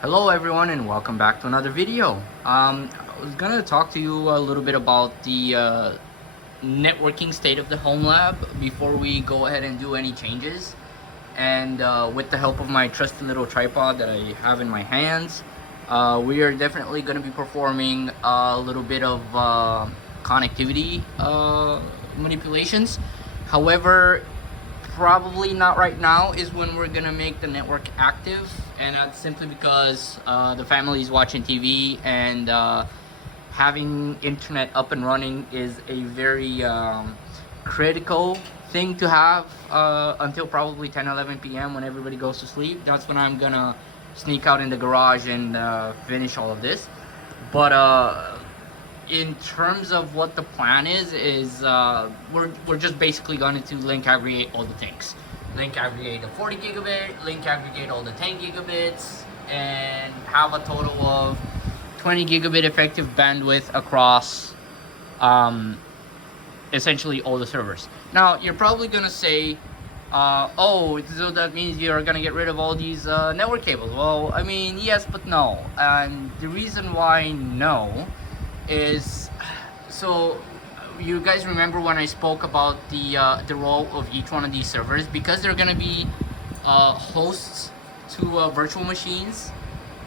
Hello everyone and welcome back to another video. I was gonna talk to you a little bit about the networking state of the home lab before we go ahead and do any changes. And with the help of my trusty little tripod that I have in my hands, we are definitely gonna be performing a little bit of connectivity manipulations. However, probably not right now is when we're gonna make the network active, and that's simply because the family is watching TV, and having internet up and running is a very critical thing to have until probably 10-11 p.m. when everybody goes to sleep. That's when I'm gonna sneak out in the garage and finish all of this. But in terms of what the plan is we're just basically going to link aggregate all the things. Link aggregate the 40 gigabit, link aggregate all the 10 gigabits, and have a total of 20 gigabit effective bandwidth across essentially all the servers. Now, you're probably gonna say, oh, so that means you're gonna get rid of all these network cables. Well, I mean, yes, but no. And the reason why no is, so you guys remember when I spoke about the role of each one of these servers, because they're gonna be hosts to virtual machines.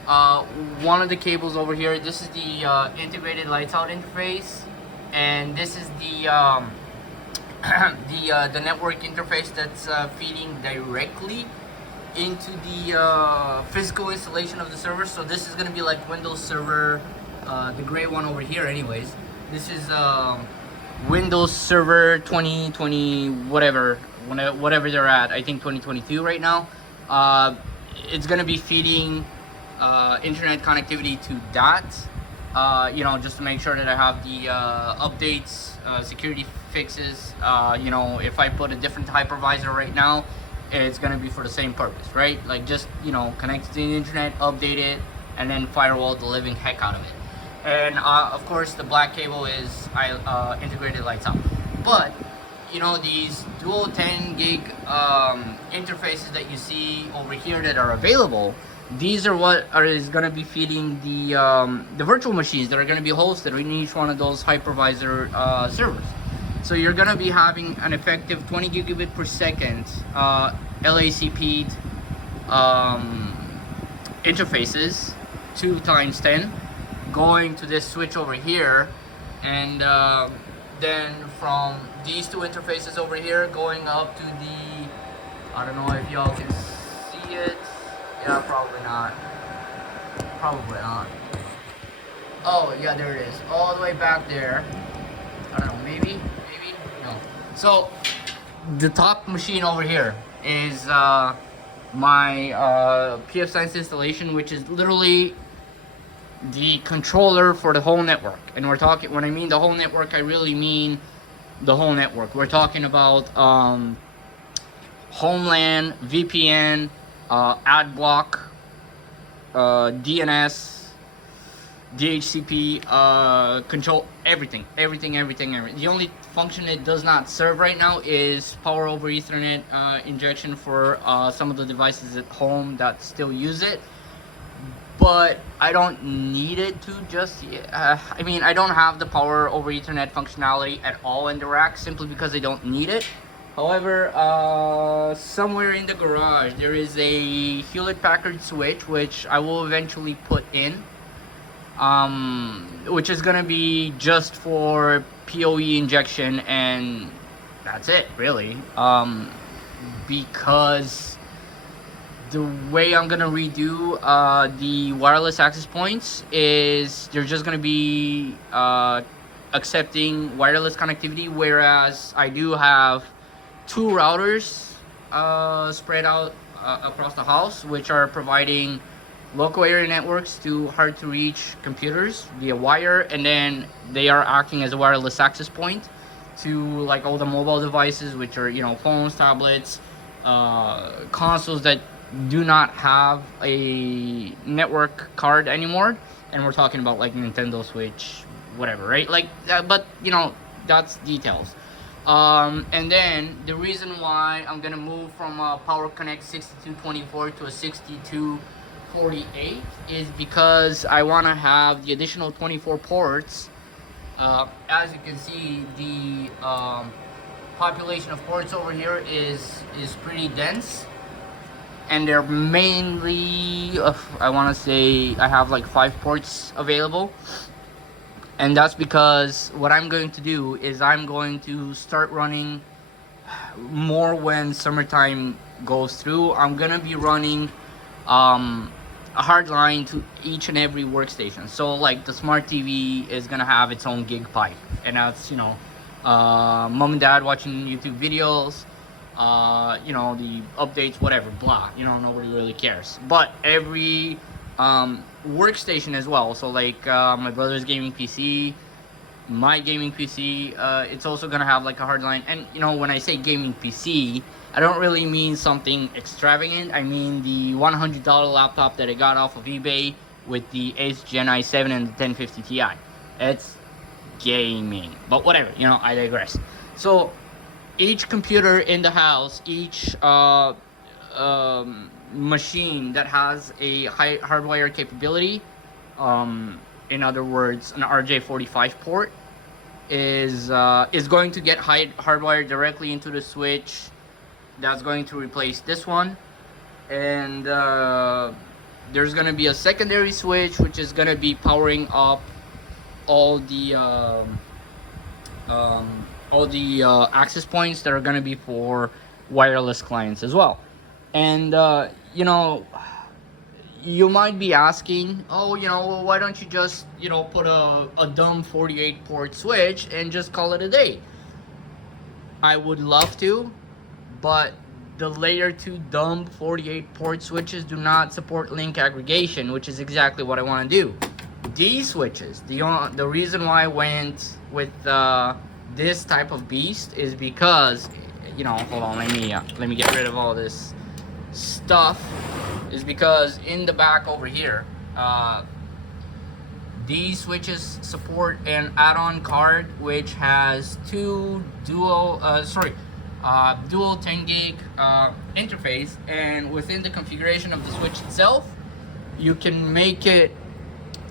One of the cables over here, this is the integrated lights out interface, and this is the the network interface that's feeding directly into the physical installation of the server. So this is gonna be like Windows Server, the gray one over here. Anyways, this is Windows Server 2020, whatever they're at. I think 2022 right now. It's gonna be feeding internet connectivity to that. Just to make sure that I have the updates, security fixes. If I put a different hypervisor right now, it's gonna be for the same purpose, right? Like, just connect to the internet, update it, and then firewall the living heck out of it. And of course, the black cable is integrated lights out. But these dual 10 gig interfaces that you see over here that are available, these are what is going to be feeding the virtual machines that are going to be hosted in each one of those hypervisor servers. So you're going to be having an effective 20 gigabit per second LACP interfaces, 2 times 10, going to this switch over here, and then from these 2 interfaces over here going up to the, I don't know if y'all can see it. Yeah, probably not. Probably not. Oh, yeah, there it is. All the way back there. I don't know, maybe? No. So, the top machine over here is my PF Science installation, which is literally the controller for the whole network. And we're talking, when I mean the whole network, I really mean the whole network. We're talking about Homeland, VPN, ad block, DNS, DHCP, control everything. The only function it does not serve right now is power over Ethernet injection for some of the devices at home that still use it. But I don't need it to just yet. I don't have the power over Ethernet functionality at all in the rack, simply because I don't need it. However, somewhere in the garage there is a Hewlett-Packard switch, which I will eventually put in, which is gonna be just for PoE injection, and that's it, really. Because the way I'm gonna redo the wireless access points is they're just gonna be accepting wireless connectivity, whereas I do have 2 routers spread out across the house, which are providing local area networks to hard to reach computers via wire, and then they are acting as a wireless access point to like all the mobile devices, which are phones, tablets, consoles that do not have a network card anymore. And we're talking about like Nintendo Switch, whatever, right? Like but that's details. And then the reason why I'm gonna move from a Power Connect 6224 to a 62 48 is because I want to have the additional 24 ports. As you can see, the population of ports over here is pretty dense, and they're mainly I want to say I have like 5 ports available. And that's because what I'm going to do is I'm going to start running more when summertime goes through. I'm gonna be running a hard line to each and every workstation. So like the smart TV is gonna have its own gig pipe, and that's, you know, mom and dad watching YouTube videos, you know, the updates, whatever, blah, you know, nobody really cares. But every workstation as well, so like my brother's gaming PC, my gaming PC, it's also gonna have like a hard line. And you know, when I say gaming PC, I don't really mean something extravagant. I mean the $100 laptop that I got off of eBay with the Ace Gen i7 and the 1050 Ti. It's gaming, but whatever, you know, I digress. So each computer in the house, each machine that has a high hardwire capability, in other words, an RJ45 port, is going to get hardwired directly into the switch. That's going to replace this one, and there's going to be a secondary switch which is going to be powering up all the access points that are going to be for wireless clients as well. And you know, you might be asking, oh, you know, well, why don't you just, you know, put a dumb 48 port switch and just call it a day? I would love to, but the layer 2 dumb 48 port switches do not support link aggregation, which is exactly what I want to do. These switches, the reason why I went with this type of beast is because, you know, hold on, let me get rid of all this stuff, is because in the back over here, these switches support an add-on card which has two dual 10 gig interface, and within the configuration of the switch itself, you can make it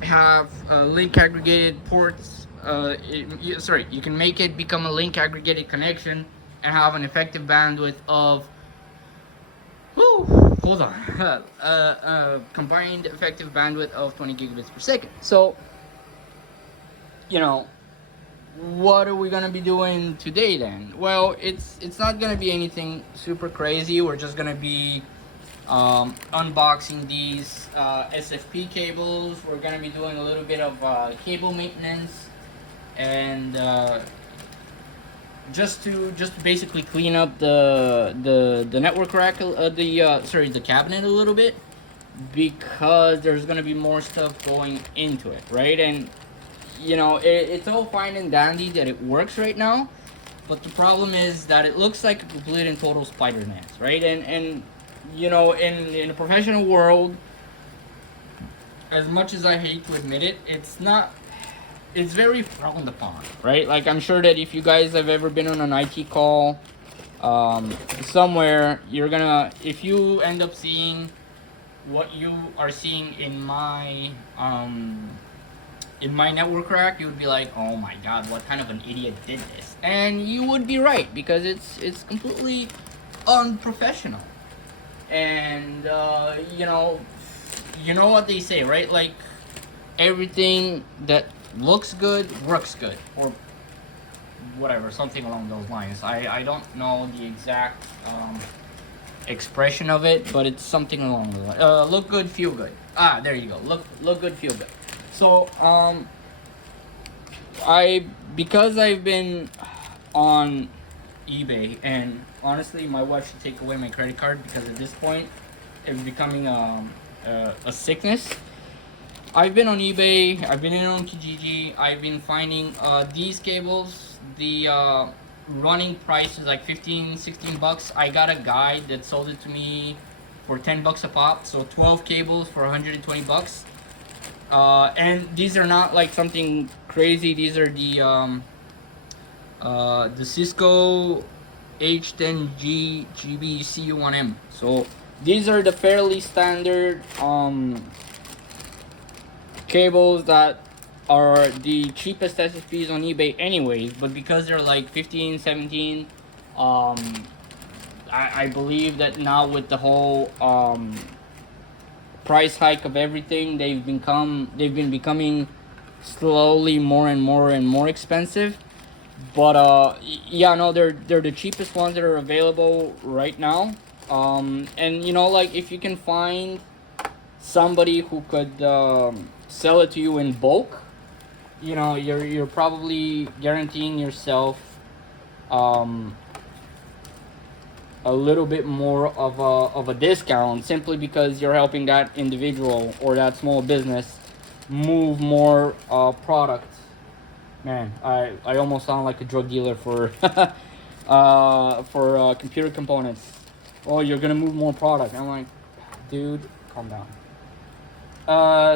have link aggregated ports. You can make it become a link aggregated connection and have an effective bandwidth of combined effective bandwidth of 20 gigabits per second. So, you know, what are we gonna be doing today then? Well, it's not gonna be anything super crazy. We're just gonna be unboxing these SFP cables. We're gonna be doing a little bit of cable maintenance, and just to basically clean up the network rack, the cabinet a little bit, because there's gonna be more stuff going into it, right? And you know, it's all fine and dandy that it works right now, but the problem is that it looks like a complete and total spider net, right? And you know, in the professional world, as much as I hate to admit it, it's very frowned upon, right? Like, I'm sure that if you guys have ever been on an IT call somewhere, if you end up seeing what you are seeing in my network rack, you would be like, oh my god, what kind of an idiot did this? And you would be right, because it's completely unprofessional. And you know what they say, right? Like, everything that looks good works good, or whatever, something along those lines. I don't know the exact expression of it, but it's something along the line. Look good, feel good. There you go. Look good, feel good. So because I've been on eBay, and honestly, my wife should take away my credit card, because at this point it's becoming a sickness. I've been on eBay, I've been on Kijiji, I've been finding these cables. The running price is like 15-16 bucks. I got a guy that sold it to me for 10 bucks a pop, so 12 cables for 120 bucks. And these are not like something crazy. These are the Cisco H10G GBIC1M. So these are the fairly standard cables that are the cheapest SSPs on eBay anyways, but because they're like 15, 17, I believe that now with the whole price hike of everything, they've been becoming slowly more and more expensive. But yeah, no, they're the cheapest ones that are available right now. And you know, like if you can find somebody who could sell it to you in bulk, you know, you're probably guaranteeing yourself um, a little bit more of a discount, simply because you're helping that individual or that small business move more product. Man, I almost sound like a drug dealer for computer components. Oh, you're gonna move more product. I'm like, dude, calm down.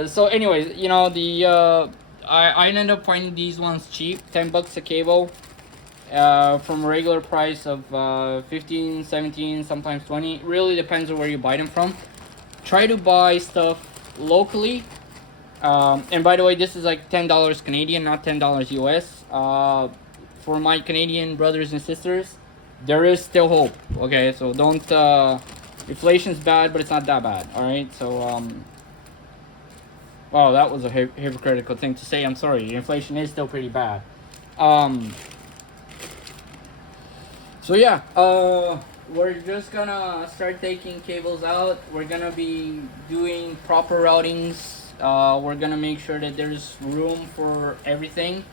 So anyways, you know, I ended up finding these ones cheap, $10 a cable, from a regular price of 15, 17, sometimes 20. It really depends on where you buy them from. Try to buy stuff locally. And by the way, this is like $10 Canadian, not $10 US. For my Canadian brothers and sisters, there is still hope. Okay, so don't. Inflation's bad, but it's not that bad. All right, so wow, that was a hypocritical thing to say. I'm sorry. Inflation is still pretty bad. So yeah, we're just gonna start taking cables out. We're gonna be doing proper routings. We're gonna make sure that there's room for everything,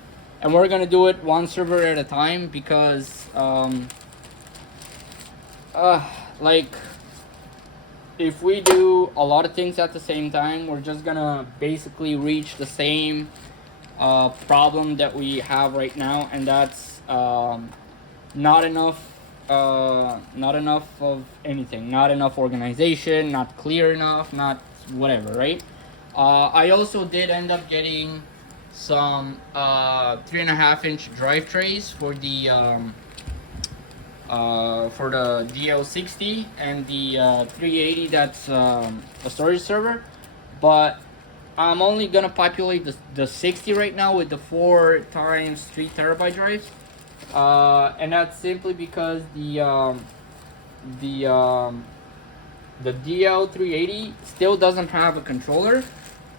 and we're gonna do it one server at a time because, like, if we do a lot of things at the same time, we're just gonna basically reach the same problem that we have right now, and that's not enough of anything, not enough organization, not clear enough, not whatever, right? I also did end up getting some 3.5-inch drive trays for the DL60 and the 380. That's a storage server, but I'm only gonna populate the 60 right now with the 4 times 3 terabyte drives, and that's simply because the DL380 still doesn't have a controller.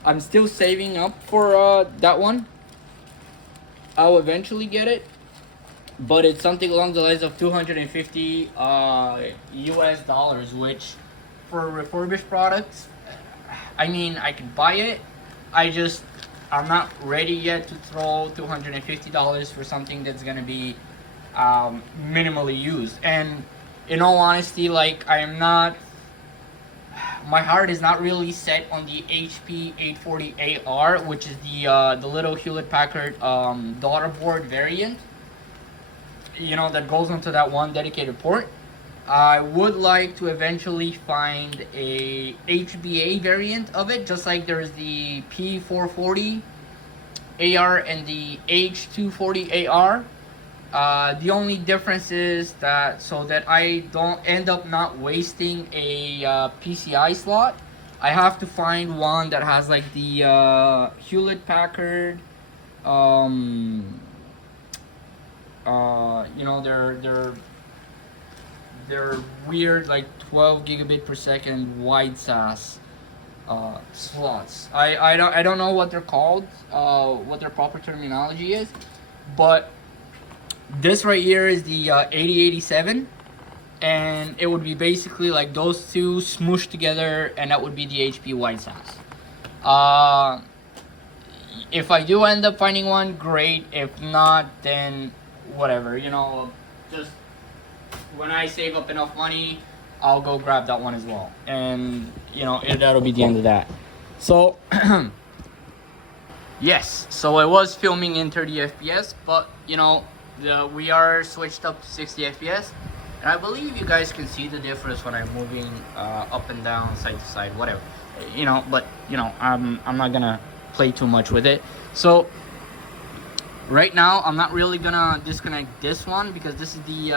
I'm still saving up for that one. I'll eventually get it, but it's something along the lines of 250 US dollars, which for refurbished products, I mean, I could buy it. I'm not ready yet to throw $250 for something that's gonna be minimally used. And in all honesty, like, my heart is not really set on the HP 840AR, which is the little Hewlett Packard daughter board variant, you know, that goes into that one dedicated port. I would like to eventually find a HBA variant of it, just like there's the P440 AR and the H240 AR. The only difference is that, so that I don't end up not wasting a PCI slot, I have to find one that has like the Hewlett Packard, you know, they're weird, like 12 gigabit per second wide SAS slots. I don't know what they're called, what their proper terminology is, but this right here is the 8087, and it would be basically like those two smooshed together, and that would be the HP wide SAS. If I do end up finding one, great. If not, then whatever, you know, just when I save up enough money, I'll go grab that one as well, and you know, that'll be the end of that. So yes, so I was filming in 30 FPS, but you know, we are switched up to 60 FPS, and I believe you guys can see the difference when I'm moving up and down, side to side, whatever, you know. But you know, I'm not gonna play too much with it. So right now, I'm not really gonna disconnect this one because this is the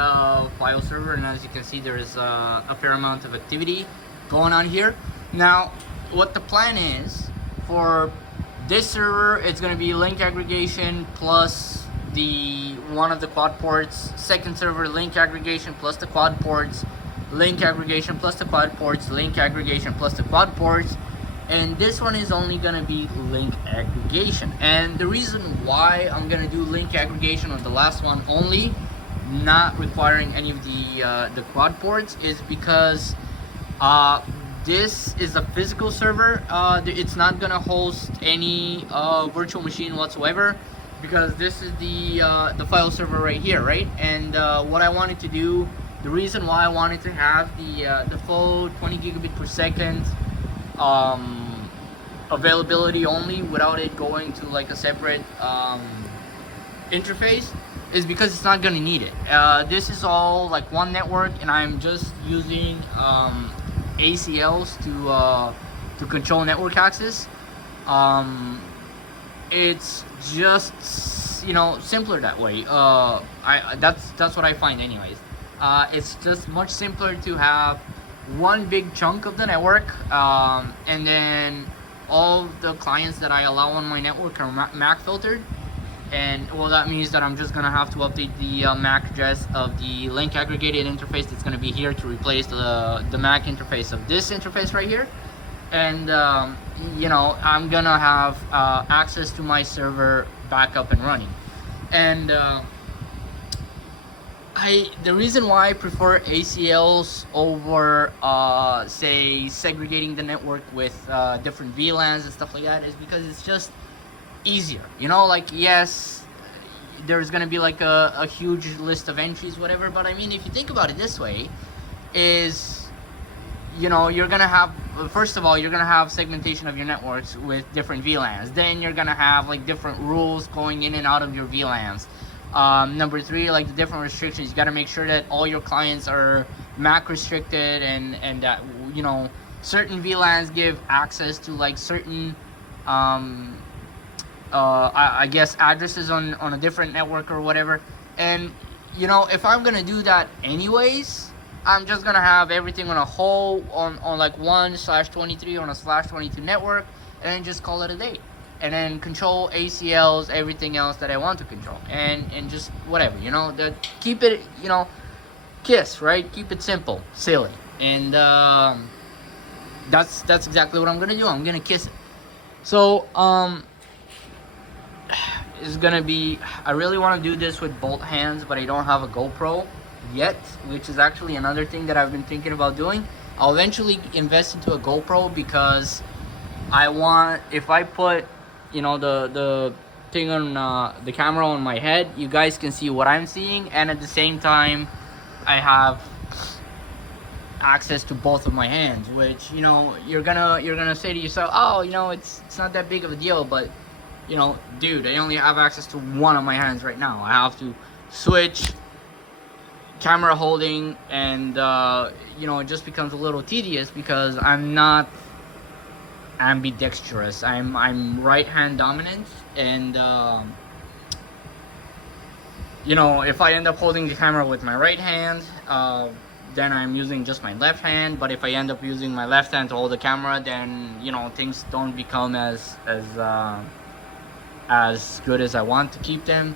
file server, and as you can see, there is a fair amount of activity. going on here. Now, what the plan is for this server, it's going to be link aggregation plus the one of the quad ports. Second server, link aggregation plus the quad ports, link aggregation plus the quad ports, link aggregation plus the quad ports. And this one is only going to be link aggregation. And the reason why I'm going to do link aggregation on the last one only, not requiring any of the quad ports, is because this is a physical server. It's not gonna host any virtual machine whatsoever, because this is the file server right here, right? And what I wanted to do, the reason why I wanted to have the full 20 gigabit per second availability only, without it going to like a separate interface, is because it's not gonna need it. This is all like one network, and I'm just using ACLs to control network access. It's just, you know, simpler that way. That's what I find anyways. It's just much simpler to have one big chunk of the network, and then all the clients that I allow on my network are MAC filtered. And well, that means that I'm just gonna have to update the MAC address of the link aggregated interface that's gonna be here to replace the MAC interface of this interface right here. And you know, I'm gonna have access to my server back up and running. And the reason why I prefer ACLs over say segregating the network with different VLANs and stuff like that is because it's just easier, you know. Like, yes, there's gonna be like a huge list of entries, whatever, but I mean, if you think about it this way, is, you know, you're gonna have, first of all, you're gonna have segmentation of your networks with different VLANs. Then you're gonna have like different rules going in and out of your VLANs. Number three, like the different restrictions. You got to make sure that all your clients are MAC restricted, and that, you know, certain VLANs give access to like certain I guess addresses on a different network or whatever. And you know, if I'm gonna do that anyways, I'm just gonna have everything on a whole on like 1/23 on a /22 network, and then just call it a day, and then control ACLs, everything else that I want to control, and just whatever, you know, that keep it, you know, KISS, right? Keep it simple, silly. And that's exactly what I'm gonna do. I'm gonna KISS it. So it's gonna be, I really want to do this with both hands, but I don't have a GoPro yet, which is actually another thing that I've been thinking about doing. I'll eventually invest into a GoPro, because I want, if I put, you know, the thing on the camera on my head, you guys can see what I'm seeing, and at the same time I have access to both of my hands, which, you know, you're gonna say to yourself, oh, you know, it's not that big of a deal, but you know, dude, I only have access to one of my hands right now. I have to switch camera holding, and you know, it just becomes a little tedious because I'm not ambidextrous. I'm right hand dominant, and you know, if I end up holding the camera with my right hand, then I'm using just my left hand. But if I end up using my left hand to hold the camera, then, you know, things don't become as good as I want to keep them.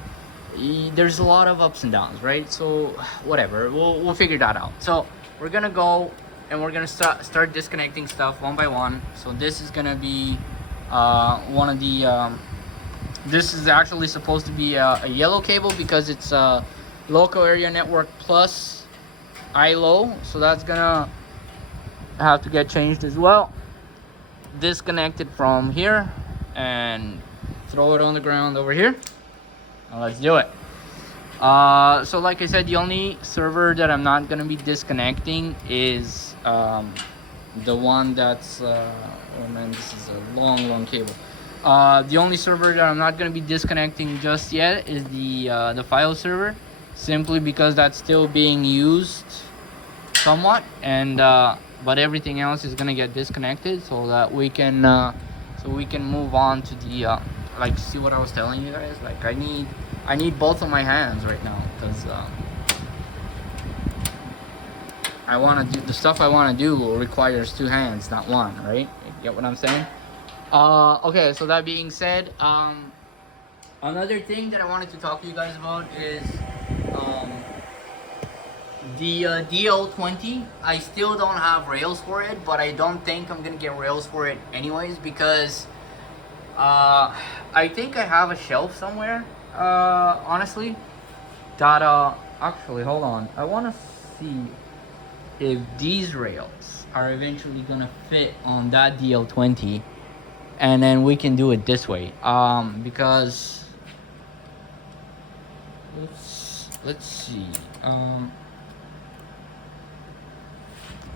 There's a lot of ups and downs, right? So whatever, we'll figure that out. So we're gonna go and we're gonna start disconnecting stuff one by one. So this is gonna be one of the this is actually supposed to be a yellow cable, because it's a local area network plus ILO, so that's gonna have to get changed as well. Disconnect it from here and throw it on the ground over here. Now let's do it. So like I said, the only server that I'm not gonna be disconnecting is the one that's oh man, this is a long cable. The only server that I'm not gonna be disconnecting just yet is the file server, simply because that's still being used somewhat, and but everything else is gonna get disconnected, so that we can move on to the like, see what I was telling you guys, like I need both of my hands right now, because I want to do the stuff I want to do requires two hands, not one, right? You get what I'm saying? Okay, so that being said, another thing that I wanted to talk to you guys about is um, the DL20. I still don't have rails for it, but I don't think I'm gonna get rails for it anyways because I think I have a shelf somewhere. Honestly, that actually, hold on. I want to see if these rails are eventually gonna fit on that DL20, and then we can do it this way. Because let's see.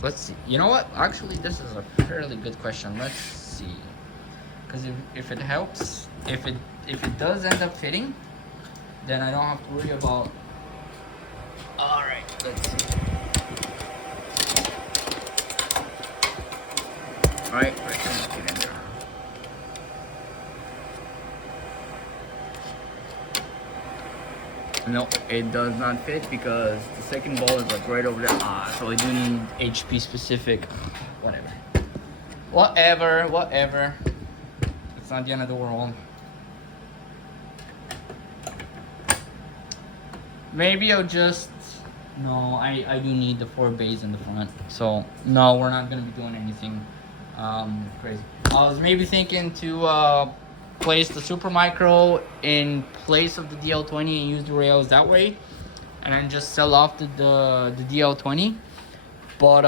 Let's see. You know what? Actually, this is a fairly good question. Let's see. Because if it helps, if it does end up fitting, then I don't have to worry about. All right. Let's see. All right. Let's get in there. No, it does not fit because the second ball is like right over there. So I do need HP specific. Whatever. It's not the end of the world. Maybe I'll just. No, I do need the 4 bays in the front. So no, we're not gonna be doing anything crazy. I was maybe thinking to place the Super Micro in place of the DL20 and use the rails that way, and then just sell off the DL20. But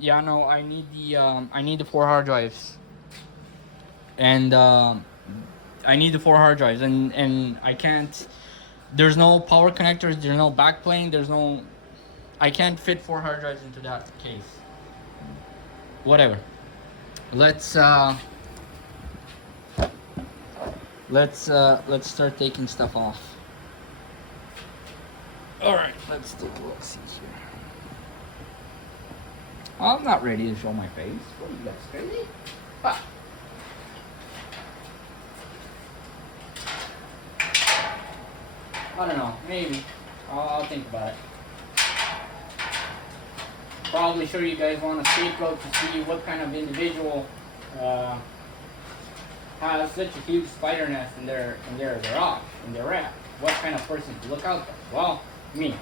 yeah, no, I need the 4 hard drives, and I need the 4 hard drives, and I can't. There's no power connectors. There's no backplane. I can't fit 4 hard drives into that case. Whatever. Let's start taking stuff off. All right, let's take a look. See here. I'm not ready to show my face. What are you guys, crazy? Ah. I don't know. Maybe. I'll think about it. Probably sure you guys want a scapegoat to see what kind of individual has such a huge spider nest in their garage, in their rack. What kind of person to look out for? Well, me.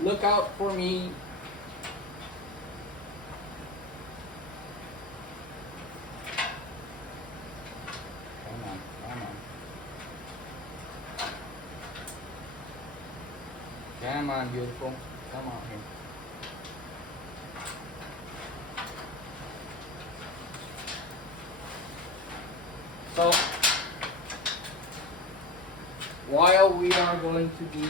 Look out for me. Come on, beautiful. Come on here. So, while we are going to be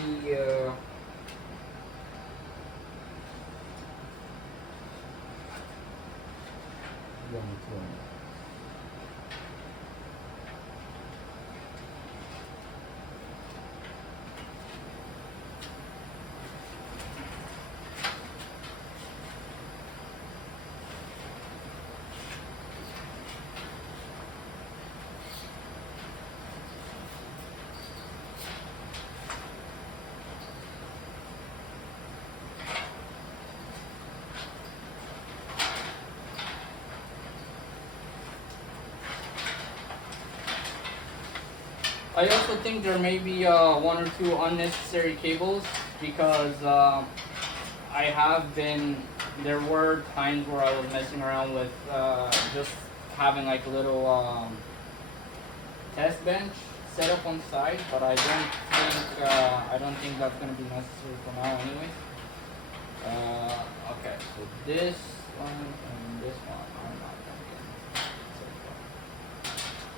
I also think there may be 1 or 2 unnecessary cables because there were times where I was messing around with just having like a little test bench set up on the side, but I don't think that's going to be necessary for now anyways. Okay, so this one and this one are not going to get.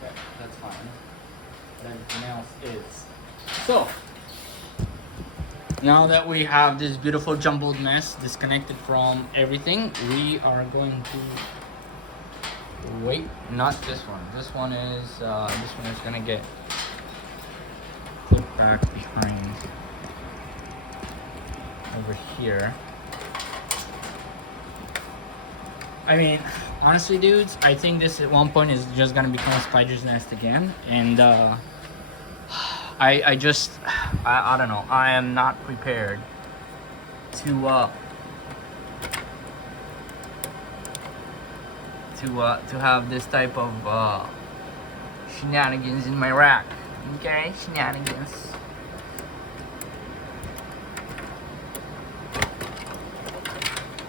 Okay, that's fine. Everything else is. So, now that we have this beautiful jumbled mess disconnected from everything, we are going to wait. Not this one. This one is gonna get put back behind over here. I mean, honestly, dudes, I think this at one point is just gonna become a spider's nest again, and I don't know. I am not prepared to have this type of shenanigans in my rack. Okay, shenanigans.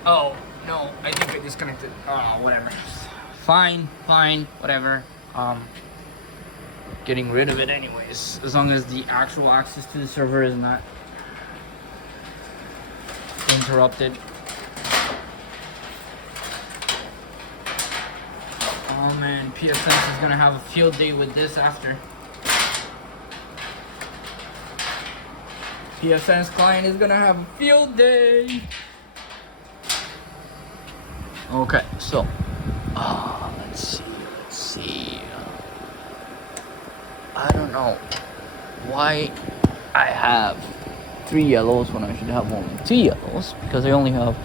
Oh no, I think I disconnected. Oh, whatever. Fine, whatever. Getting rid of it anyways, as long as the actual access to the server is not interrupted. Oh man, PSS is gonna have a field day with this after. PSN's client is gonna have a field day. Okay, so let's see. I don't know why I have 3 yellows when I should have only 2 yellows, because I only have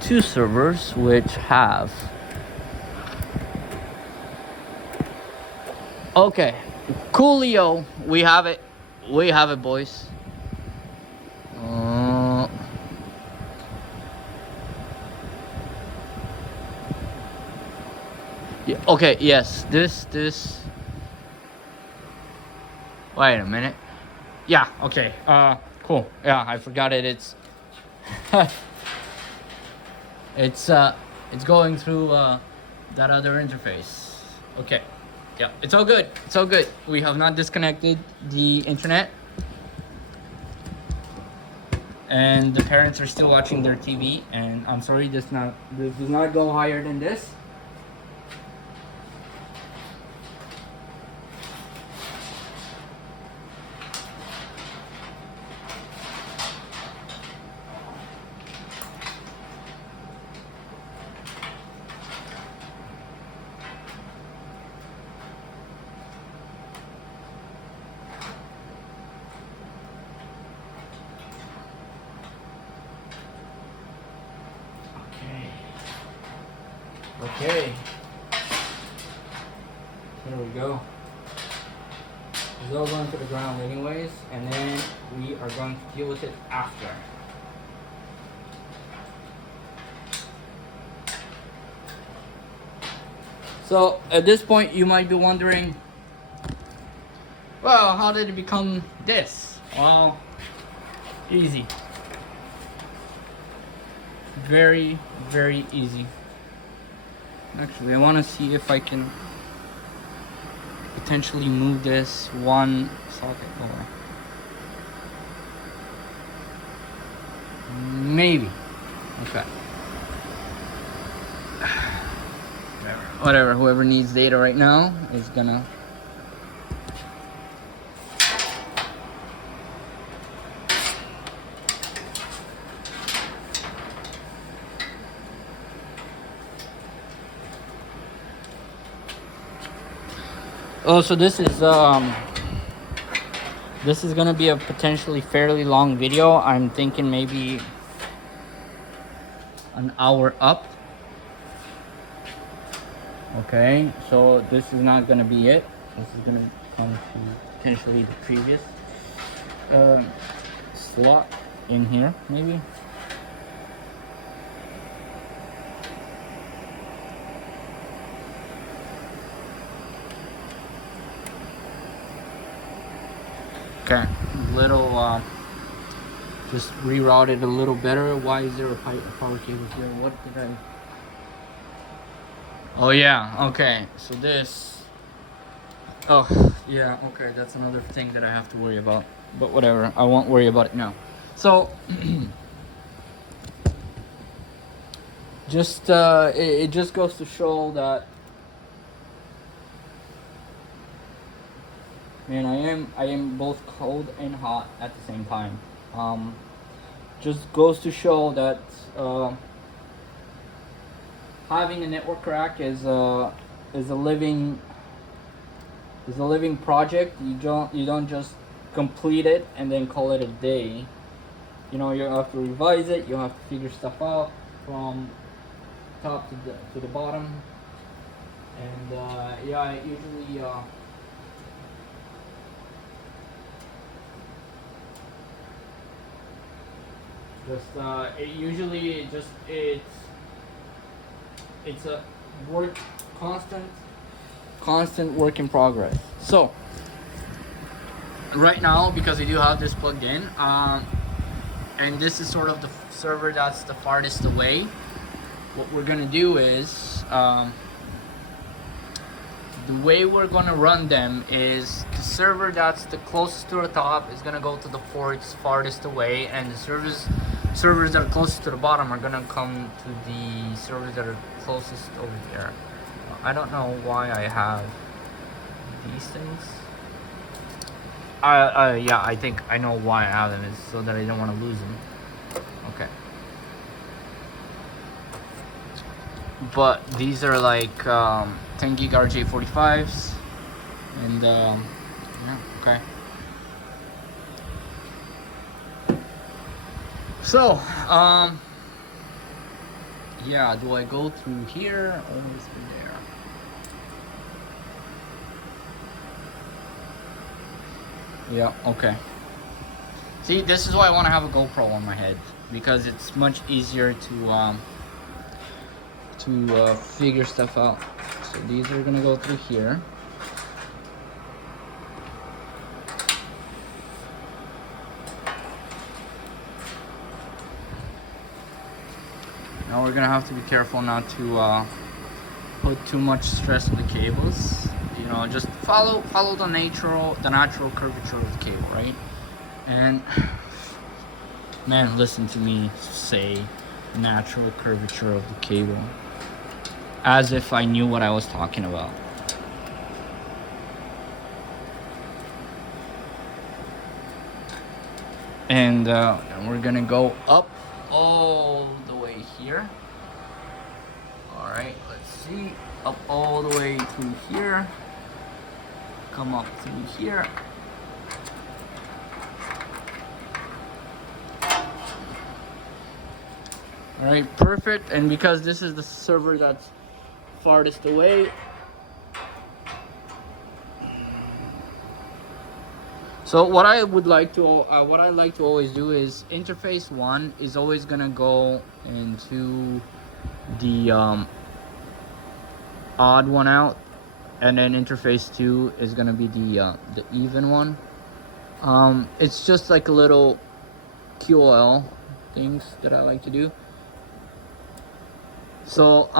2 servers which have. Okay, coolio, we have it, boys. Yeah, okay, yes, this. Wait a minute. Yeah, okay, cool. Yeah, I forgot it. It's it's going through that other interface. Okay. Yeah, it's all good. It's all good. We have not disconnected the internet. And the parents are still watching their TV, and I'm sorry, this does not go higher than this. Okay. There we go. It's all going to the ground anyways, and then we are going to deal with it after. So at this point you might be wondering, well, how did it become this? Well, easy. Very, very easy. Actually, I want to see if I can potentially move this one socket over. Maybe. Okay. Whatever. Whoever needs data right now is gonna. Oh, so this is gonna be a potentially fairly long video. I'm thinking maybe an hour up. Okay, so this is not gonna be it. This is gonna come to potentially the previous slot in here, maybe. Okay, little just rerouted a little better. Why is there a power cable here? What did I? Oh yeah, okay. So this. Oh yeah, okay. That's another thing that I have to worry about. But whatever, I won't worry about it now. So just it just goes to show that. Man, I am both cold and hot at the same time. Just goes to show that having a network crack is a living project. You don't just complete it and then call it a day. You know, you have to revise it. You have to figure stuff out from top to the bottom. And yeah, I usually. Just it usually it's a work constant work in progress. So right now, because I do have this plugged in, and this is sort of the server that's the farthest away, what we're gonna do is the way we're gonna run them is the server that's the closest to the top is gonna go to the ports farthest away, and the servers that are closest to the bottom are gonna come to the servers that are closest over here. I don't know why I have these things. Yeah, I think I know why I have them. Is so that I don't want to lose them. Okay. But these are like 10 gig RJ45s, and yeah, okay. So yeah, do I go through here or through there? Yeah, okay. See, this is why I want to have a GoPro on my head, because it's much easier to figure stuff out. So these are gonna go through here. Now we're gonna have to be careful not to put too much stress on the cables. You know, just follow the natural curvature of the cable, right? And man, listen to me say natural curvature of the cable, as if I knew what I was talking about. And we're gonna go up all the way here. All right, let's see, up all the way through here, come up through here. All right, perfect. And because this is the server that's farthest away, so what I like to always do is interface 1 is always gonna go into the odd one out, and then interface 2 is gonna be the even one. It's just like a little QOL things that I like to do. So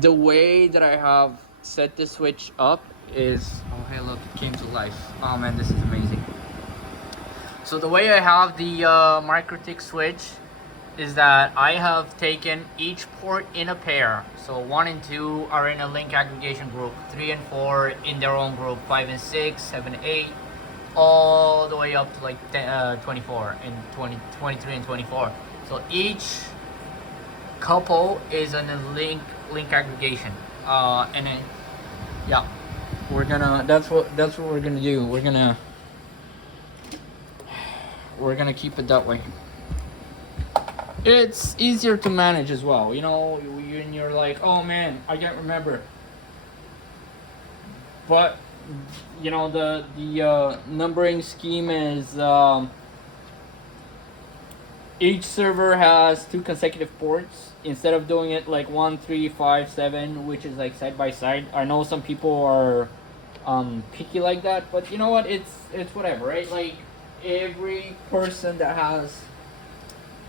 the way that I have set this switch up is, oh hey look, it came to life. Oh man, this is amazing. So the way I have the Mikrotik switch is that I have taken each port in a pair. So 1 and 2 are in a link aggregation group, 3 and 4 in their own group, 5 and 6, 7 and 8, all the way up to like 24 and 23 and 24. So each couple is in a link aggregation, and then yeah, that's what we're gonna do. We're gonna keep it that way. It's easier to manage as well, you know. You're like, oh man, I can't remember, but you know, the numbering scheme is each server has 2 consecutive ports instead of doing it like 1, 3, 5, 7, which is like side by side. I know some people are picky like that, but you know what, it's whatever, right? Like every person that has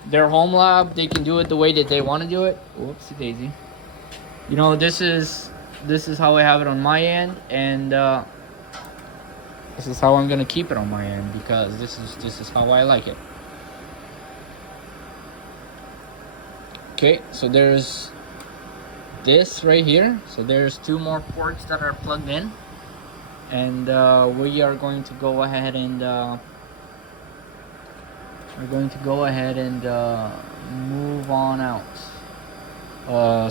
their home lab, they can do it the way that they want to do it. Whoopsie daisy. You know, this is how I have it on my end, and this is how I'm gonna keep it on my end, because this is how I like it. Okay, so there's this right here. So there's 2 more ports that are plugged in, and we are going to go ahead and move on out.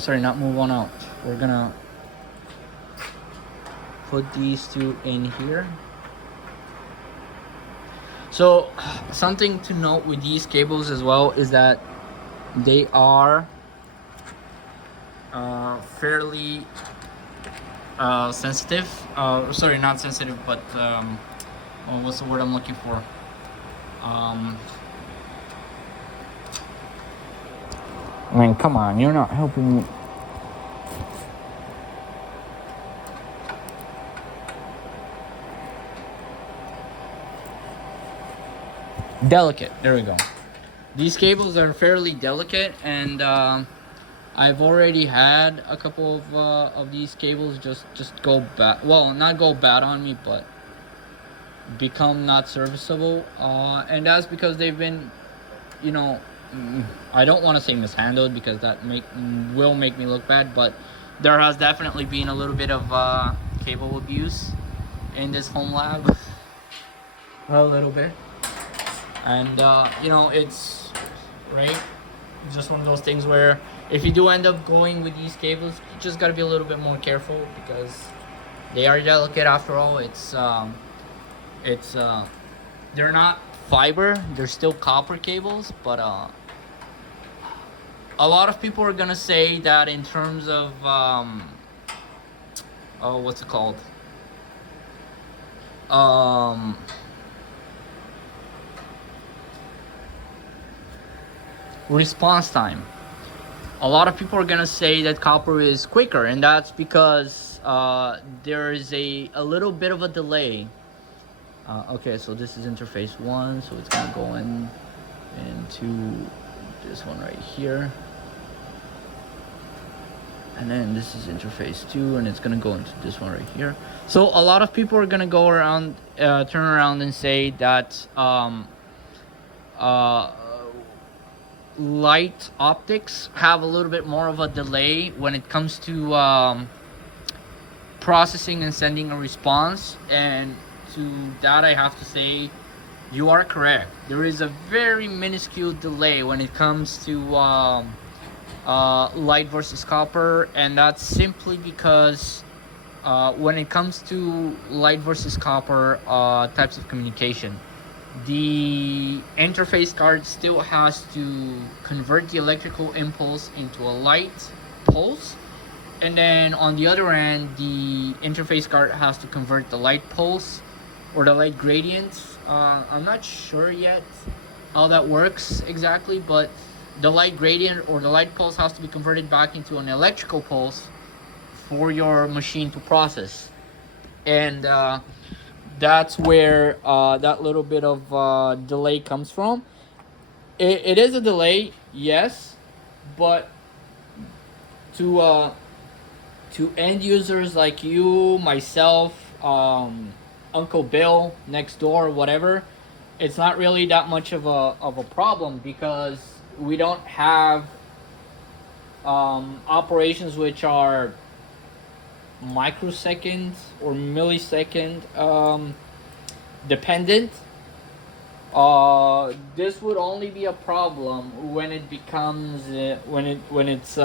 Sorry, not move on out. We're gonna put these 2 in here. So something to note with these cables as well is that they are fairly sensitive. Sorry, not sensitive, but what's the word I'm looking for? I mean, come on, you're not helping me. Delicate, there we go. These cables are fairly delicate, and I've already had a couple of these cables just go bad. Well, not go bad on me, but become not serviceable. And that's because they've been, you know, I don't want to say mishandled, because that will make me look bad, but there has definitely been a little bit of cable abuse in this home lab. A little bit. And you know, it's right. It's just one of those things where if you do end up going with these cables, you just got to be a little bit more careful, because they are delicate after all. They're not fiber, they're still copper cables, but a lot of people are gonna say that in terms of what's it called, response time. A lot of people are gonna say that copper is quicker, and that's because there is a little bit of a delay. Okay, so this is interface 1, so it's gonna go into this one right here, and then this is interface 2, and it's gonna go into this one right here. So a lot of people are gonna go around, turn around and say that light optics have a little bit more of a delay when it comes to processing and sending a response. And to that I have to say, you are correct. There is a very minuscule delay when it comes to light versus copper, and that's simply because when it comes to light versus copper types of communication, the interface card still has to convert the electrical impulse into a light pulse, and then on the other end, the interface card has to convert the light pulse or the light gradient. I'm not sure yet how that works exactly, but the light gradient or the light pulse has to be converted back into an electrical pulse for your machine to process. And that's where that little bit of delay comes from. It is a delay, yes, but to end users like you, myself, Uncle Bill next door, whatever, it's not really that much of a problem, because we don't have operations which are microsecond or millisecond dependent. This would only be a problem when it becomes when it's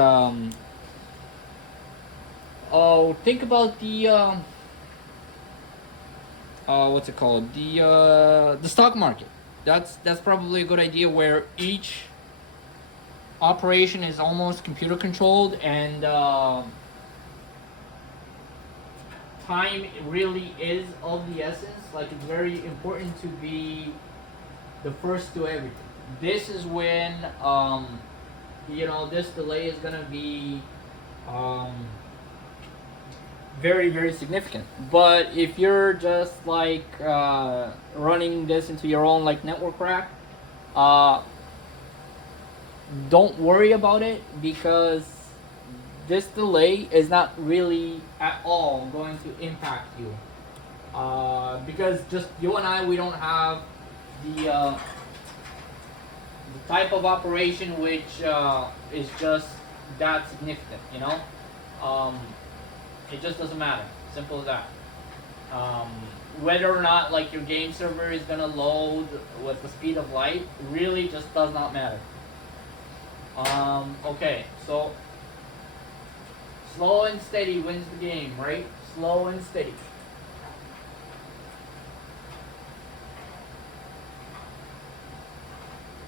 think about the what's it called, the stock market. That's probably a good idea, where each operation is almost computer controlled, and time really is of the essence. Like, it's very important to be the first to everything. This is when you know, this delay is gonna be very, very significant. But if you're just like running this into your own like network rack, don't worry about it, because this delay is not really at all going to impact you, because just you and I, we don't have the type of operation which is just that significant, you know. It just doesn't matter. Simple as that. Whether or not like your game server is gonna load with the speed of light really just does not matter. Okay, so slow and steady wins the game, right? Slow and steady.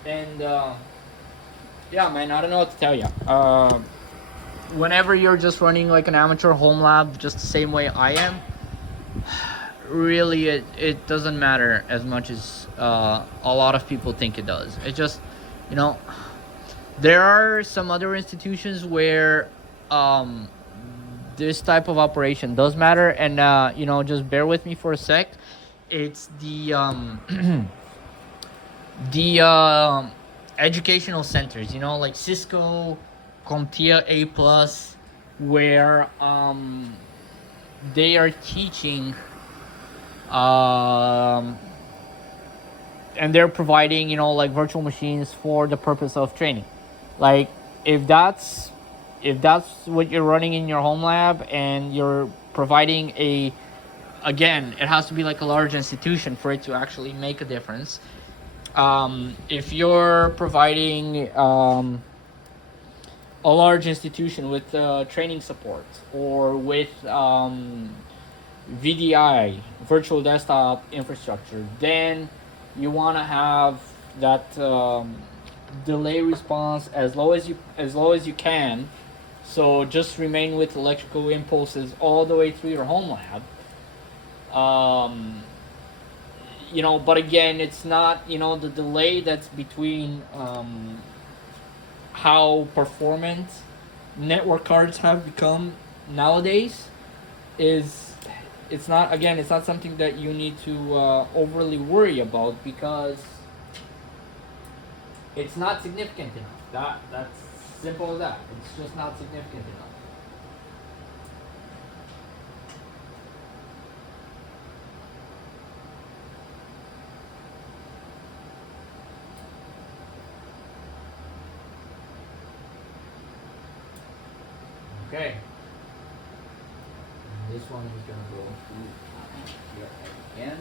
And yeah, man, I don't know what to tell you. Whenever you're just running like an amateur home lab, just the same way I am, really it doesn't matter as much as a lot of people think it does. It just, you know, There are some other institutions where this type of operation does matter, and you know, just bear with me for a sec. It's the the educational centers, you know, like Cisco, CompTIA A plus, where they are teaching um, and they're providing, you know, like virtual machines for the purpose of training. Like if that's if that's what you're running in your home lab and you're providing a, again, it has to be like a large institution for it to actually make a difference. If you're providing a large institution with training support or with VDI, virtual desktop infrastructure, then you want to have that delay response as low as you can. So just remain with electrical impulses all the way through your home lab. You know, but again, it's not, you know, the delay that's between how performant network cards have become nowadays is, it's not, again, it's not something that you need to overly worry about, because it's not significant enough. That's simple as that. It's just not significant enough. Okay. This one is gonna go through here again.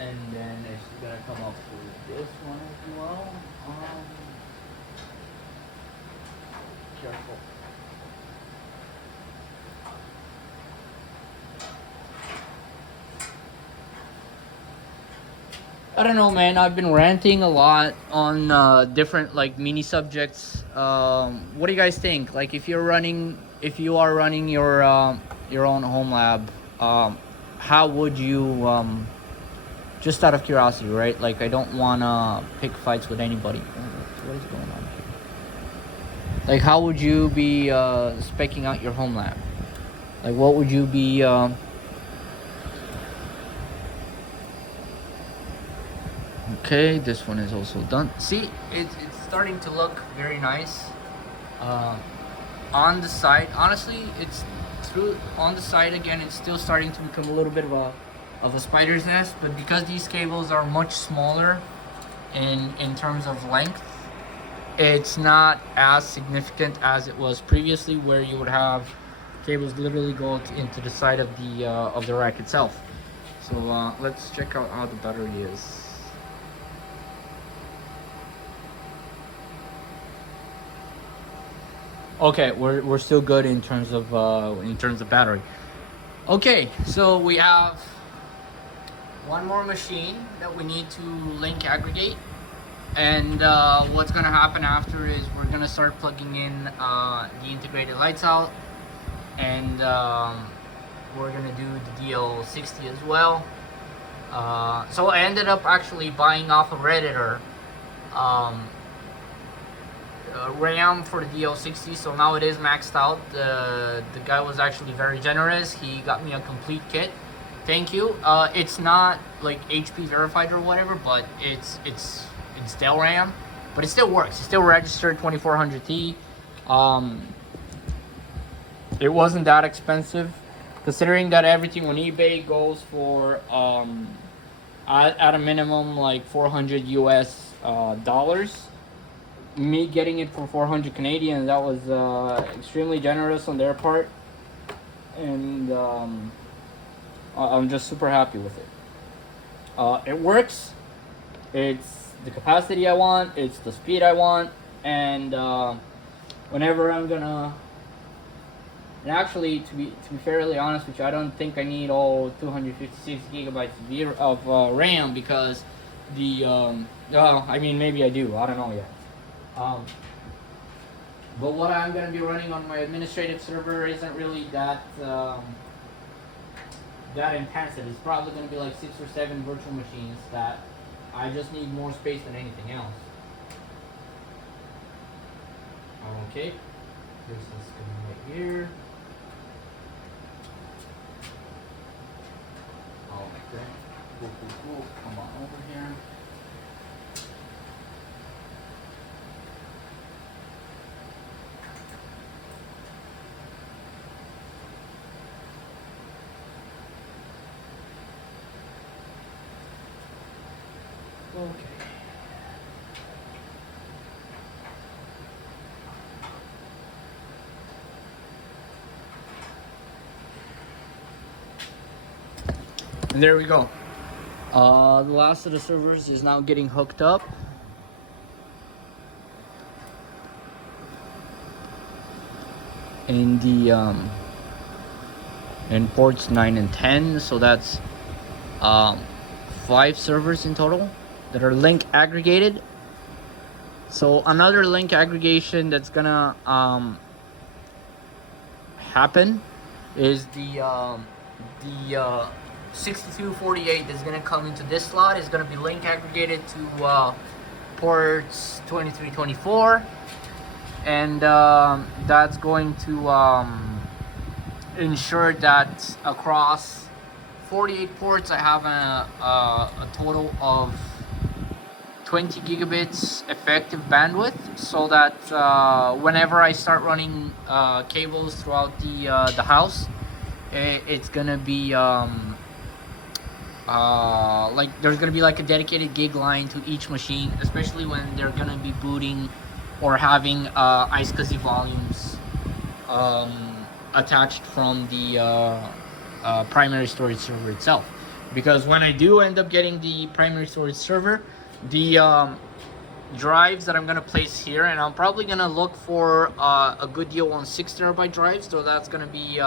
And then it's gonna come up through this one as well. Careful. I don't know, man. I've been ranting a lot on different like mini subjects. What do you guys think? Like, if you are running your own home lab, how would you just out of curiosity, right? Like, I don't wanna pick fights with anybody. What is going on here? Like, how would you be specking out your home lab? Like, what would you be? Okay, this one is also done. See, it's starting to look very nice. Uh, on the side, honestly, it's through on the side again. It's still starting to become a little bit of a spider's nest, but because these cables are much smaller in terms of length, it's not as significant as it was previously, where you would have cables literally go into the side of the rack itself. So let's check out how the battery is. Okay, we're still good in terms of battery. Okay, so we have one more machine that we need to link aggregate, and what's gonna happen after is we're gonna start plugging in the integrated lights out, and we're gonna do the DL60 as well. So I ended up actually buying off a Redditor RAM for the DL60, so now it is maxed out. The guy was actually very generous. He got me a complete kit. Thank you. It's not like HP verified or whatever, but it's Dell RAM, but it still works. It's still registered 2400T. It wasn't that expensive, considering that everything on eBay goes for at a minimum like 400 US dollars. Me getting it for 400 Canadian, that was extremely generous on their part, and I'm just super happy with it. It works. It's the capacity I want. It's the speed I want, and whenever I'm gonna And actually, to be fairly honest with you, I don't think I need all 256 gigabytes of RAM, because the well, I mean, maybe I do. I don't know yet. But what I'm going to be running on my administrative server isn't really that that intensive. It's probably going to be like 6 or 7 virtual machines that I just need more space than anything else. Okay, this is going right here. Oh, okay. Cool. Come on over here. Okay. And there we go. The last of the servers is now getting hooked up. In the in ports 9 and 10, so that's 5 servers in total that are link aggregated. So another link aggregation that's gonna happen is the 6248 that's gonna come into this slot is gonna be link aggregated to ports 2324, and that's going to ensure that across 48 ports I have a total of 20 gigabits effective bandwidth, so that whenever I start running cables throughout the house, it's gonna be like there's gonna be like a dedicated gig line to each machine, especially when they're gonna be booting or having iSCSI volumes attached from the primary storage server itself. Because when I do end up getting the primary storage server, the drives that I'm gonna place here, and I'm probably gonna look for a good deal on 6 terabyte drives. So that's gonna be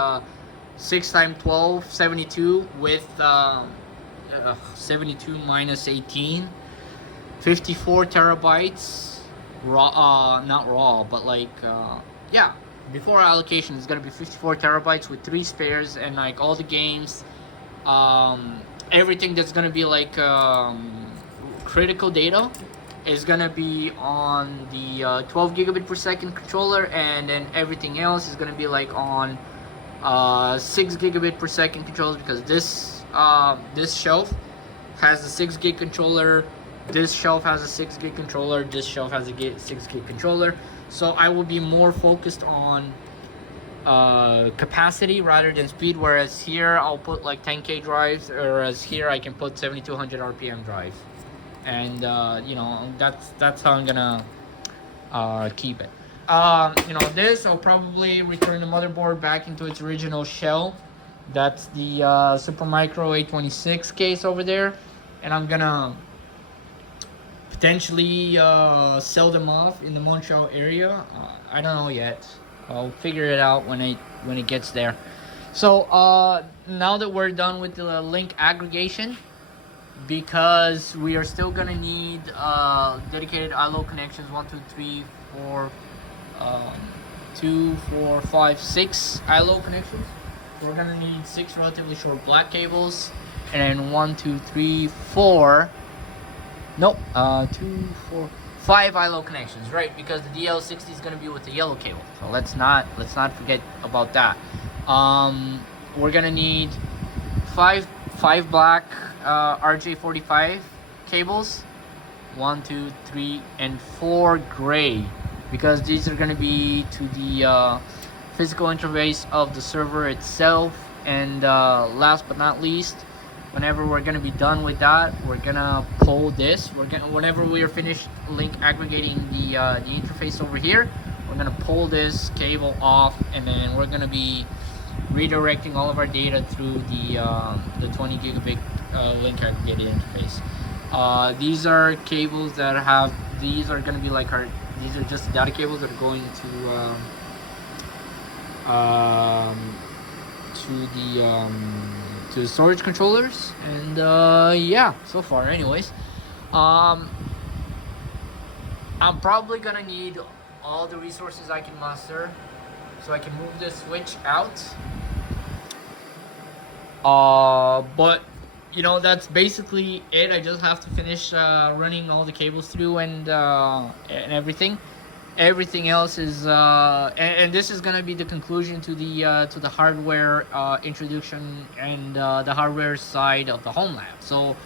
6 times 12, 72 with 72 minus 18, 54 terabytes raw, not raw, but like yeah, before allocation is gonna be 54 terabytes with 3 spares, and like all the games, everything that's gonna be like critical data is gonna be on the 12 gigabit per second controller, and then everything else is gonna be like on 6 gigabit per second controllers, because this this shelf has a 6 gig controller, this shelf has a 6 gig controller, this shelf has a 6 gig controller. So I will be more focused on capacity rather than speed, whereas here I'll put like 10K drives, whereas here I can put 7200 RPM drives, and you know, that's how I'm gonna keep it. You know, this I'll probably return the motherboard back into its original shell. That's the Supermicro 826 case over there, and I'm gonna potentially sell them off in the Montreal area. I don't know yet. I'll figure it out when it gets there. So now that we're done with the link aggregation, because we are still gonna need dedicated ILO connections, 1, 2, 3, 4, 2, 4, 5, 6 ILO connections. We're gonna need 6 relatively short black cables, and then 1, 2, 3, 4. Nope, 2, 4, 5 ILO connections, right? Because the DL60 is gonna be with the yellow cable. So let's not forget about that. We're gonna need five black RJ45 cables, 1, 2, 3, and 4 gray, because these are gonna be to the physical interface of the server itself. And last but not least, whenever we're gonna be done with that, we're gonna pull this. Whenever we are finished link aggregating the interface over here, we're gonna pull this cable off, and then we're gonna be redirecting all of our data through the 20 gigabit link aggregated interface. These are cables that have, these are gonna be like these are just data cables that are going to to the storage controllers, and yeah, so far anyways. I'm probably gonna need all the resources I can muster so I can move this switch out. But you know, that's basically it. I just have to finish running all the cables through and everything. Everything else is and this is gonna be the conclusion to the hardware introduction and the hardware side of the home lab. So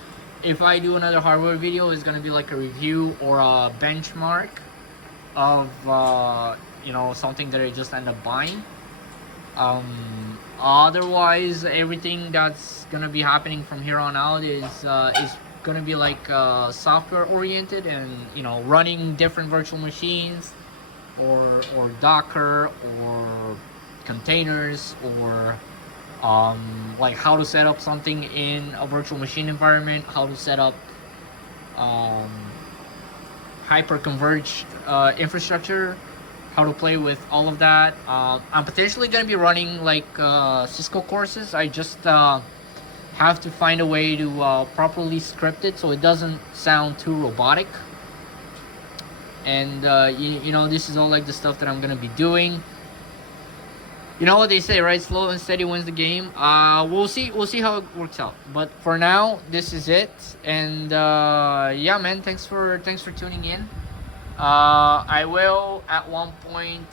if I do another hardware video, it's gonna be like a review or a benchmark of you know, something that I just end up buying. Otherwise, everything that's gonna be happening from here on out is gonna be like software oriented, and you know, running different virtual machines or Docker or containers, or like how to set up something in a virtual machine environment, how to set up hyper converged infrastructure, how to play with all of that. I'm potentially going to be running like Cisco courses. I just have to find a way to properly script it so it doesn't sound too robotic. And you know, this is all like the stuff that I'm going to be doing. You know what they say, right? Slow and steady wins the game. We'll see how it works out. But for now, this is it. And yeah, man, thanks for tuning in. I will at one point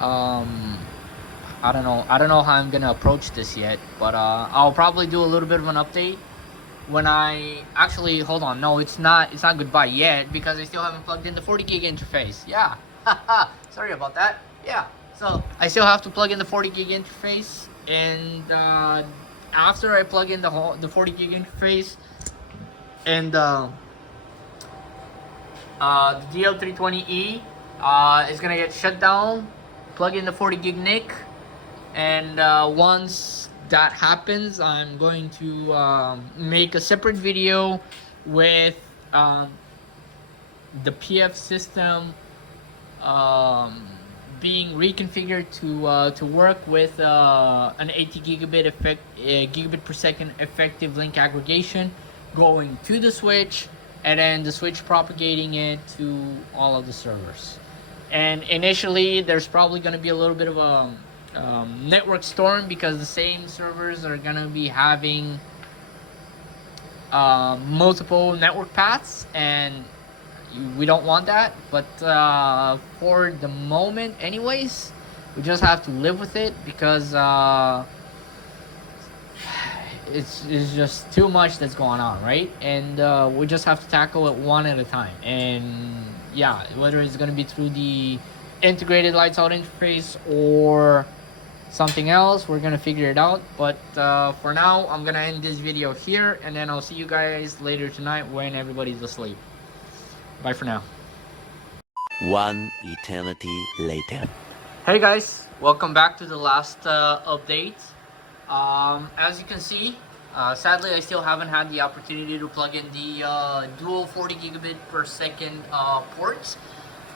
I don't know how I'm gonna approach this yet, but I'll probably do a little bit of an update when I actually, hold on, no, it's not goodbye yet, because I still haven't plugged in the 40 gig interface. Yeah. Sorry about that. Yeah, so I still have to plug in the 40 gig interface, and after I plug in the 40 gig interface and the DL320E is gonna get shut down, plug in the 40 gig NIC, and once that happens, I'm going to make a separate video with the PF system being reconfigured to work with an 80 gigabit per second effective link aggregation going to the switch, and then the switch propagating it to all of the servers. And initially, there's probably going to be a little bit of a network storm, because the same servers are going to be having multiple network paths, and we don't want that. But for the moment anyways, we just have to live with it, because it's just too much that's going on, right? And we just have to tackle it one at a time. And yeah, whether it's going to be through the integrated lights out interface or something else, we're going to figure it out. But for now, I'm going to end this video here, and then I'll see you guys later tonight when everybody's asleep. Bye for now. One eternity later. Hey guys, welcome back to the last update. As you can see, sadly I still haven't had the opportunity to plug in the dual 40 gigabit per second ports,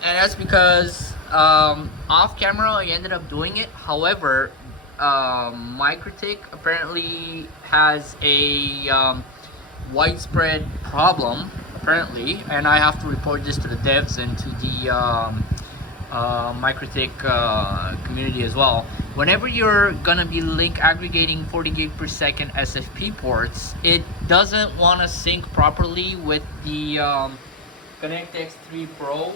and that's because off camera I ended up doing it. However, Mikrotik apparently has a widespread problem apparently, and I have to report this to the devs and to the Mikrotik community as well. Whenever you're gonna be link aggregating 40 gig per second SFP ports, it doesn't want to sync properly with the Connect X3 Pro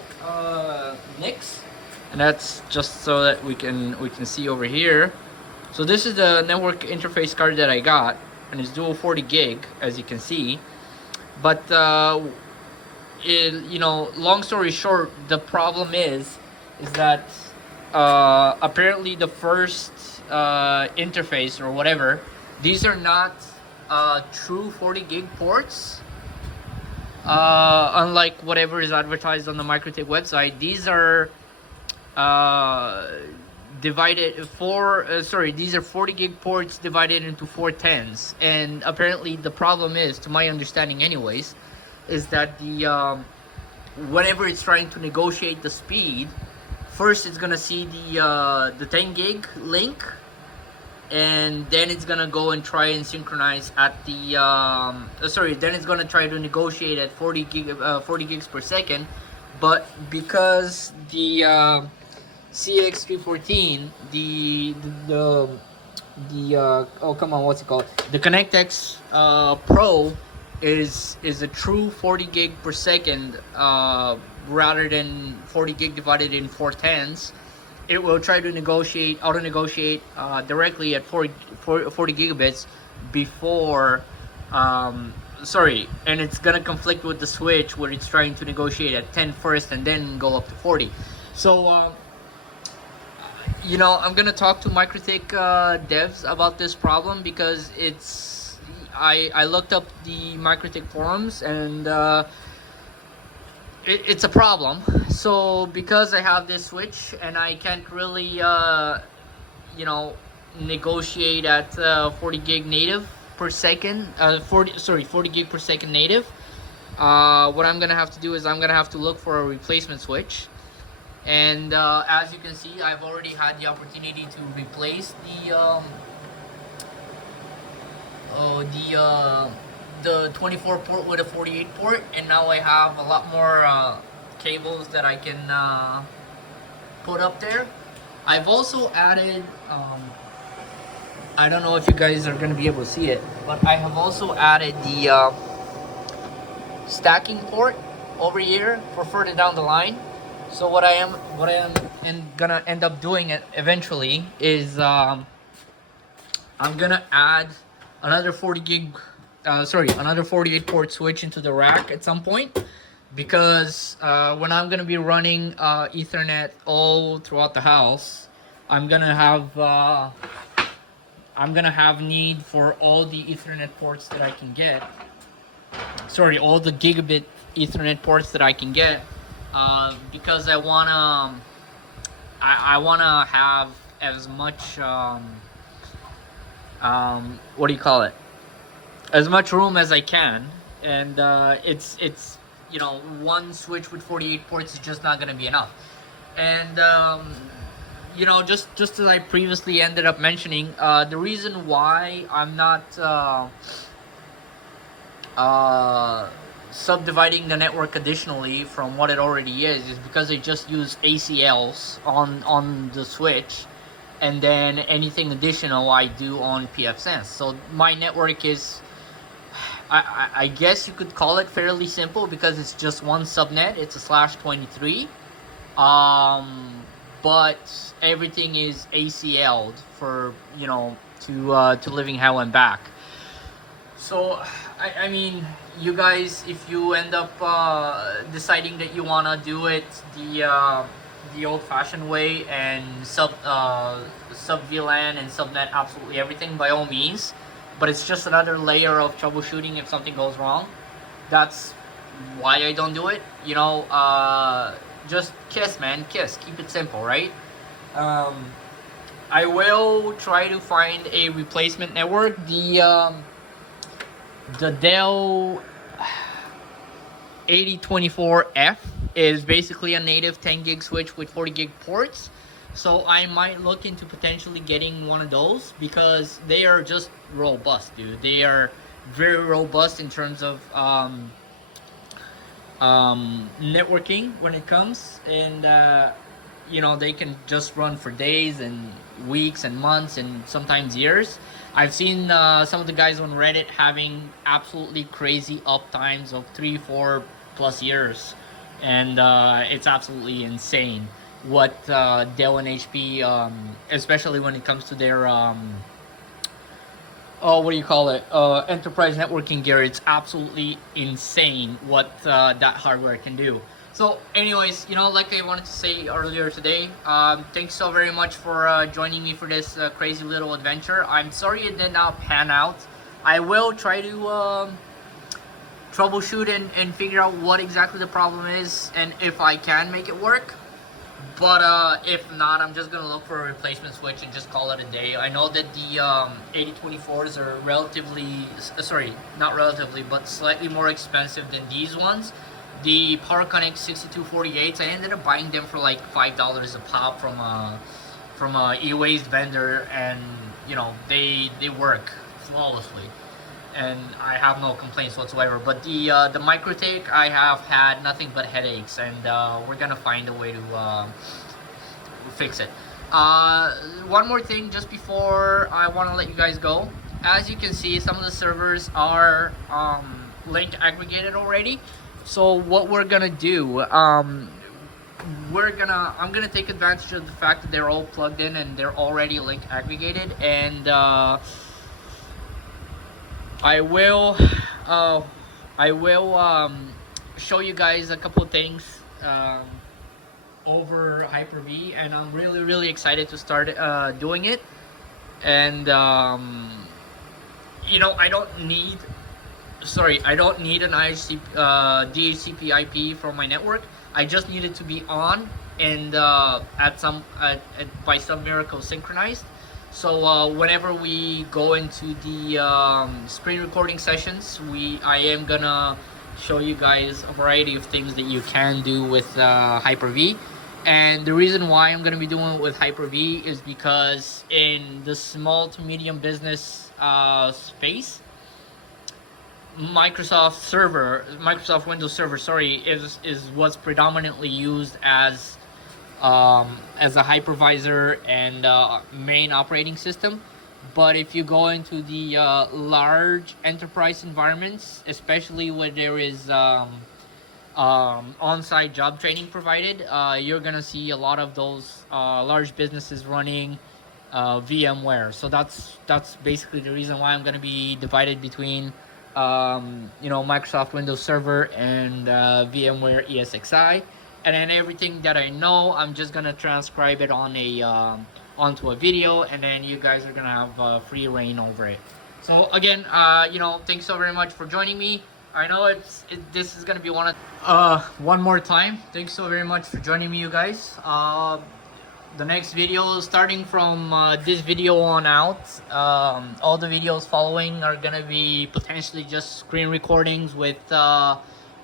NICs, and that's just so that we can see over here. So this is the network interface card that I got, and it's dual 40 gig, as you can see. But you know, long story short, the problem is that apparently the first interface or whatever, these are not true 40 gig ports. Unlike whatever is advertised on the Mikrotik website, these are divided these are 40 gig ports divided into 4 10s. And apparently the problem is, to my understanding anyways, is that the whenever it's trying to negotiate the speed first it's gonna see the 10 gig link, and then it's gonna go and try and synchronize at the then it's gonna try to negotiate at 40 gigs per second. But because the CX314, oh come on, what's it called, the ConnectX Pro is a true 40 gig per second, rather than 40 gig divided in 4/10s. It will try to auto negotiate directly at 40 gigabits before, and it's gonna conflict with the switch where it's trying to negotiate at 10 first and then go up to 40. So I'm gonna talk to Mikrotik devs about this problem, because I looked up the Mikrotik forums, and it's a problem. So because I have this switch and I can't really negotiate at 40 gig native per second, 40 gig per second native, what I'm gonna have to do is I'm gonna have to look for a replacement switch. And as you can see, I've already had the opportunity to replace the 24 port with a 48 port, and now I have a lot more cables that I can put up there. I've also added, I don't know if you guys are going to be able to see it, but I have also added the stacking port over here for further down the line. So what I am gonna end up doing eventually is I'm gonna add another 48 port switch into the rack at some point, because when I'm gonna be running Ethernet all throughout the house, I'm gonna have need for all the Ethernet ports that I can get. All the gigabit Ethernet ports that I can get. Because I wanna have as much as much room as I can, and it's one switch with 48 ports is just not gonna be enough. And just as I previously ended up mentioning, the reason why I'm not subdividing the network additionally from what it already is because I just use ACLs on the switch, and then anything additional I do on pfSense. So my network is, I guess you could call it fairly simple, because it's just one subnet. It's a /23, but everything is ACL'd for to living hell and back. So I mean, you guys, if you end up deciding that you want to do it the old-fashioned way and sub VLAN and subnet absolutely everything, by all means, but it's just another layer of troubleshooting if something goes wrong. That's why I don't do it. Just kiss, man, kiss. Keep it simple, right? I will try to find a replacement network. The Dell 8024F is basically a native 10 gig switch with 40 gig ports. So I might look into potentially getting one of those, because they are just robust, dude. They are very robust in terms of networking when it comes, and they can just run for days and weeks and months and sometimes years. I've seen some of the guys on Reddit having absolutely crazy uptimes of 3-4 plus years, and it's absolutely insane what Dell and HP, especially when it comes to their enterprise networking gear. It's absolutely insane what that hardware can do. So anyways, like I wanted to say earlier today, thanks so very much for joining me for this crazy little adventure. I'm sorry it did not pan out. I will try to troubleshoot and figure out what exactly the problem is, and if I can make it work. But if not, I'm just going to look for a replacement switch and just call it a day. I know that the 8024s are slightly more expensive than these ones. The Power Connect 6248s, I ended up buying them for like $5 a pop from a e-waste vendor, and you know, they work flawlessly, and I have no complaints whatsoever. But the Mikrotik, I have had nothing but headaches, and we're gonna find a way to fix it. One more thing just before I want to let you guys go. As you can see, some of the servers are link aggregated already. So what we're gonna do, I'm gonna take advantage of the fact that they're all plugged in and they're already link aggregated, and I will show you guys a couple of things over Hyper-V, and I'm really excited to start doing it. And you know, I don't need an DHCP IP for my network. I just need it to be on and by some miracle synchronized. So whenever we go into the screen recording sessions, I am gonna show you guys a variety of things that you can do with Hyper-V. And the reason why I'm going to be doing it with Hyper-V is because in the small to medium business space, Microsoft Windows Server, is what's predominantly used as a hypervisor and main operating system. But if you go into the large enterprise environments, especially where there is on-site job training provided, you're gonna see a lot of those large businesses running VMware. So that's basically the reason why I'm gonna be divided between you know, Microsoft Windows Server and VMware ESXi, and then everything that I know, I'm just gonna transcribe it on onto a video, and then you guys are gonna have free reign over it. So again, you know, thanks so very much for joining me. I know this is gonna be one more time. Thanks so very much for joining me, you guys. The next video, starting from this video on out, all the videos following are gonna be potentially just screen recordings with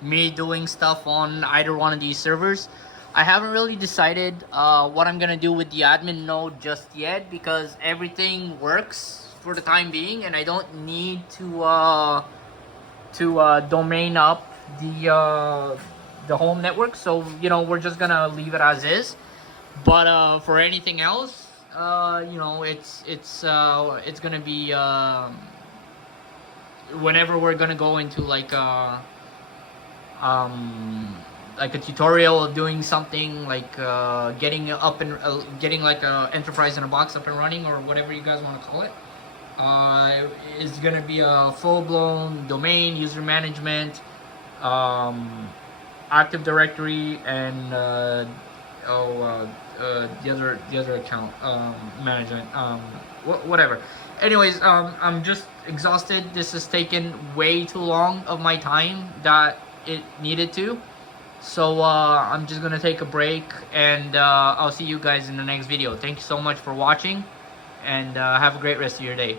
me doing stuff on either one of these servers. I haven't really decided what I'm gonna do with the admin node just yet, because everything works for the time being, and I don't need to domain up the home network. So you know, we're just gonna leave it as is. But for anything else, you know, it's gonna be whenever we're gonna go into like a tutorial of doing something like getting like a enterprise in a box up and running, or whatever you guys want to call it. Is gonna be a full-blown domain, user management, Active Directory, and the other account management, whatever. Anyways, I'm just exhausted. This has taken way too long of my time that it needed to. So I'm just gonna take a break, and I'll see you guys in the next video. Thank you so much for watching, and have a great rest of your day.